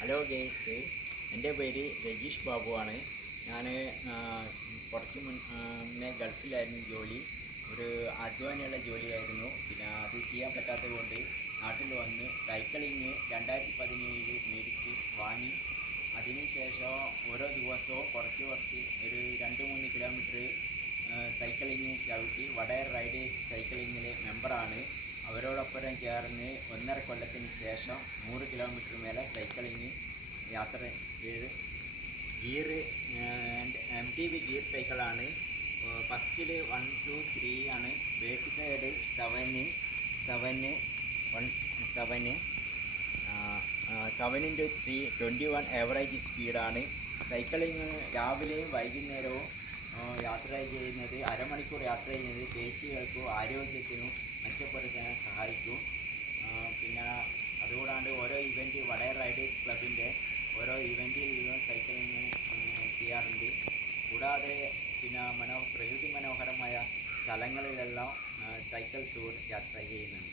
Hello guys, എൻ്റെ പേര് രജീഷ് ബാബു ആണ്. ഞാൻ കുറച്ച് മുന്നേ ഗൾഫിലായിരുന്നു ജോലി. ഒരു അധ്വാനമുള്ള ജോലിയായിരുന്നു. പിന്നെ അത് ചെയ്യാൻ പറ്റാത്തത് കൊണ്ട് നാട്ടിൽ വന്ന് സൈക്ലിങ് 2017 മേടിച്ച് വാങ്ങി. അതിനുശേഷം ഓരോ ദിവസവും കുറച്ച് ഒരു 2-3 കിലോമീറ്റർ സൈക്ലിങ് ചവിട്ടി വടയർ റൈഡേഴ്സ് സൈക്ലിങ്ങിലെ മെമ്പറാണ്. അവരോടൊപ്പം ചേർന്ന് 1.5 കൊല്ലത്തിന് ശേഷം 100 കിലോമീറ്റർ മേലെ സൈക്ലിങ് യാത്ര ചെയ്ത് ഗിയർ MTB ഗിയർ സൈക്കിളാണ്. ഫസ്റ്റിൽ 1 2 3 ആണ്. ബാക്ക് സൈഡ് 7 7 21 ആവറേജ് സ്പീഡാണ്. സൈക്ലിങ് രാവിലെയും വൈകുന്നേരവും യാത്ര ചെയ്യുന്നത്, അരമണിക്കൂർ യാത്ര ചെയ്യുന്നത് പേശികൾക്കും ആരോഗ്യത്തിനും മെച്ചപ്പെടുത്താൻ സഹായിക്കും. പിന്നെ അതുകൂടാണ്ട് ഓരോ ഇവൻറ്റ് വടയർ റൈഡേഴ്സ് ക്ലബിൻ്റെ ഓരോ ഇവൻറ്റിലും സൈക്ലിങ് ചെയ്യാറുണ്ട്. കൂടാതെ പിന്നെ പ്രകൃതി മനോഹരമായ സ്ഥലങ്ങളിലെല്ലാം സൈക്കിൾ ടൂർ യാത്ര ചെയ്യുന്നുണ്ട്.